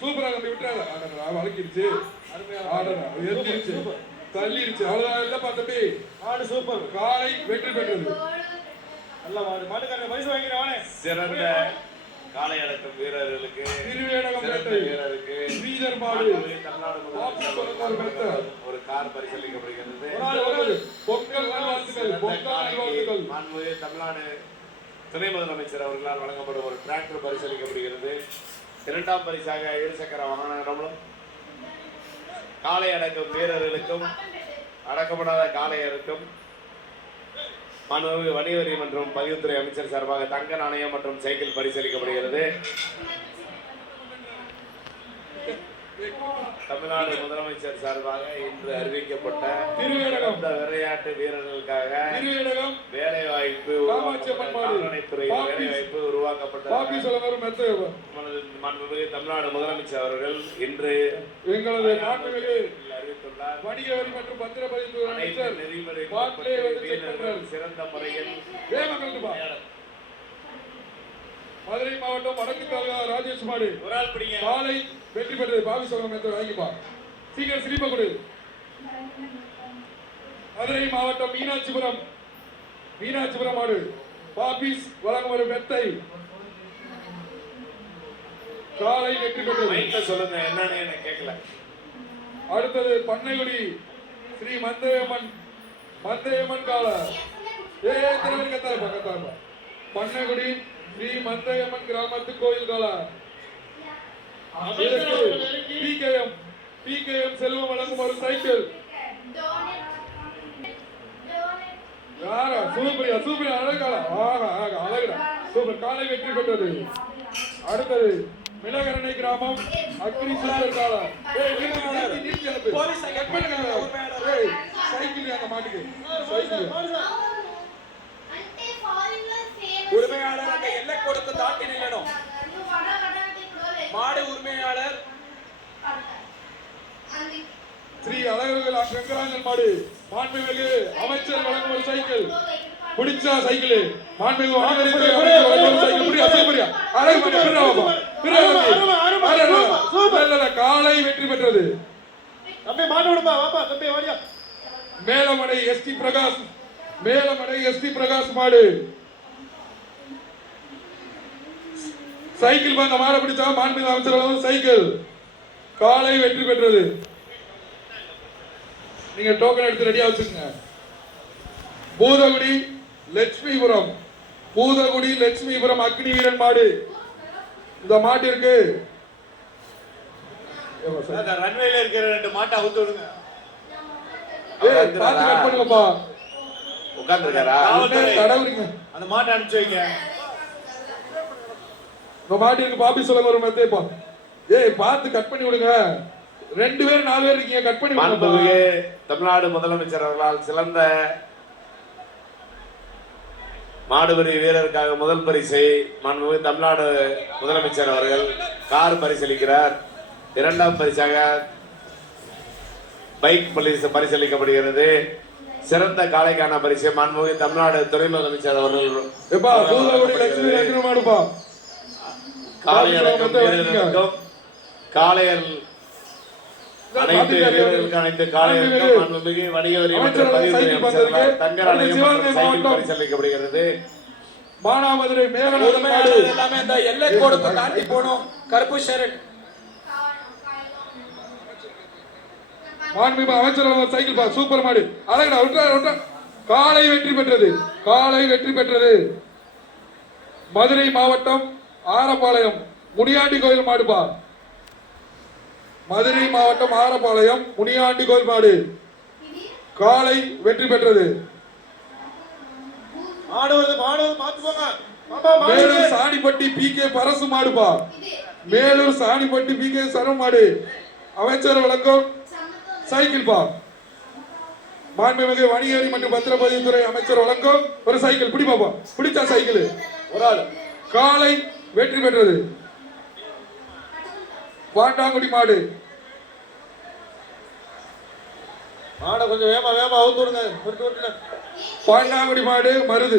சூப்பரா தம்பி விட்டுறாத. வளர்க்கிடுச்சு, எரிஞ்சிருச்சு, தள்ளிருச்சு, அவ்வளவுதான். இல்லப்பா தம்பி, மாடு சூப்பர். காலை வெற்றி பெற்றது. நல்ல மாடு. மாட்டுக்காரங்க பரிசு வாங்கிடுவானே. சிறந்த காலை அடக்கும் வீரர்களுக்கு, திருவேடகம் வீரருக்கு ஸ்ரீதர் மாடு ஒரு கார் பரிசளிக்கப்படுகிறது. பொங்கல் நல்வாழ்த்துக்கள். மாண்புமிகு தமிழ்நாடு துணை முதலமைச்சர் அவர்களால் வழங்கப்படும் ஒரு டிராக்டர் பரிசளிக்கப்படுகிறது. இரண்டாம் பரிசாக இருசக்கர வாகனங்களும் காளை அடக்கும் வீரர்களுக்கும் அடக்கப்படாத காளையருக்கும் மாண்புமிகு வணிக வரி மற்றும் பதிவுத்துறை அமைச்சர் சார்பாக தங்க நாணயம் மற்றும் சைக்கிள் பரிசளிக்கப்படுகிறது. தமிழ்நாடு முதலமைச்சர் சார்பாக இன்று அறிவிக்கப்பட்ட விளையாட்டு வீரர்களுக்காக வேலை வாய்ப்பு உருவாக்கப்பட்ட தமிழ்நாடு முதலமைச்சர் அவர்கள் இன்று எங்களது அறிவித்துள்ளார். வணிக வரி மற்றும் பத்திரப்பதிவுத்துறை அமைச்சர் சிறந்த முறையில் மதுரை மாவட்டம் வடக்கு தாலுகா ராஜேஷ் மாடு காலை வெற்றி பெற்றது. பாவி சொல்லுங்க, வாங்கிப்பா சீக்கிரம் சிரிப்ப கொடு. மதுரை மாவட்டம் மீனாட்சிபுரம் மாடு பாபிஸ் வழங்கும் ஒரு மெத்தை காலை வெற்றி பெற்றது. சொல்லுங்க என்னன்னு எனக்கு கேட்கல. அடுத்தது பண்ணைகுடி ஸ்ரீ மந்தையம்மன் கால பண்ணைகுடி ஸ்ரீ மந்தையம்மன் கிராமத்து கோயில் கால பிகேஎம் செல்வம் வழங்கும் ஒரு சைக்கிள். சூப்பரியா அழகால அழகுடா சூப்பர். காலை வெற்றி பெற்றது. அடுத்தது மிளகரணை கிராமம் அக்னி சுந்தர் கால சைக்கிள் அந்த மாட்டுக்கு சைக்கிள் உரிமையாளர் எல்லை கொடுத்து தாண்டி நில்லணும். மாடு உரிமையாளர் ஸ்ரீ அழகர்கள் கங்கராங்கல் மாடு மாண்புமிகு அமைச்சர் வழங்கும் ஒரு சைக்கிள். பிடிச்சா சைக்கிள் மாண்புமிகு காலை வெற்றி பெற்றது. மேலமடை எஸ்டி பிரகாஷ் மாடு சைக்கிள் அந்த மாடை பிடிச்சா மாண்புமிகு அமைச்சர் சைக்கிள் காலை வெற்றி பெற்றது. நீங்க டோக்கன் எடுத்து ரெடியா வச்சுக்கோங்க. பூதகுடி லட்சுமிபுரம் அக்னி வீரன் மாடு. இந்த மாட்டிற்கு ரன்வேல இருக்கிற ரெண்டு மாட்டை அவுத்து விடுங்க. பாத்து கட் பண்ணுங்கப்பா. உட்கார்ந்திருக்காரா? அந்த மாட்டை அனுப்பிச்சு வைங்க. இந்த மாட்டிற்கு பாபி சொல்லுங்க ஒரு மெத்தைப்பா. பார்த்து கட் பண்ணி விடுங்க. 2 பேர் 4 பேர் இருக்கீங்க, கட் பண்ணி விடுங்க. தமிழ்நாடு முதலமைச்சர் அவர்களால் சிறந்த மாடுபடி வீரருக்காக முதல் பரிசை மாண்புமிகு தமிழ்நாடு முதலமைச்சர் அவர்கள் கார் பரிசளிக்கிறார். இரண்டாம் பரிசாக பைக் பரிசளிக்கப்படுகிறது. சிறந்த காளைக்கான பரிசை மாண்புமிகு தமிழ்நாடு துணை முதலமைச்சர் அவர்கள் காளையர் அனைத்து வீரர்களுக்கு அனைத்து காளையர்களுக்கும் மாண்புமிகு வணிக வரி மற்றும் பதிவுத்துறை அமைச்சர் தங்க நாணயம் சைக்கிள் பரிசளிக்கப்படுகிறது. மானாமதுரை எல்லாமே இந்த எல்லை கோடுக்கு தாண்டி போகணும். கருப்பு ஷர்ட் மாண்புமிகு அமைச்சர் சைக்கிள் பா சூப்பர் மாடு அழகுடா விட்டா. காலை வெற்றி பெற்றது. மதுரை மாவட்டம் ஆரப்பாளையம் முனியாண்டி கோயில் மாடுபா. மதுரை மாவட்டம் ஆரப்பாளையம் முனியாண்டி கோயில் மாடு காலை வெற்றி பெற்றது. மேலூர் சாணிப்பட்டி பிகே பரசு மாடுபா. மேலூர் சாணிப்பட்டி பிகே சரம் மாடு அமைச்சர் வழங்கும் சைக்கிள் பா. மாண்புமிகு வணிக வரி மற்றும் பத்திரப்பதிவுத்துறை அமைச்சர் வழங்கும் ஒரு சைக்கிள். பிடிப்பாப்பா, பிடிச்சா சைக்கிள் ஒரு ஆள். காலை வெற்றி பெற்றது. பாண்டாங்குடி மாடு கொஞ்சம் வேமா அவுத்து விடுங்க. பாண்டாங்குடி மாடு மருது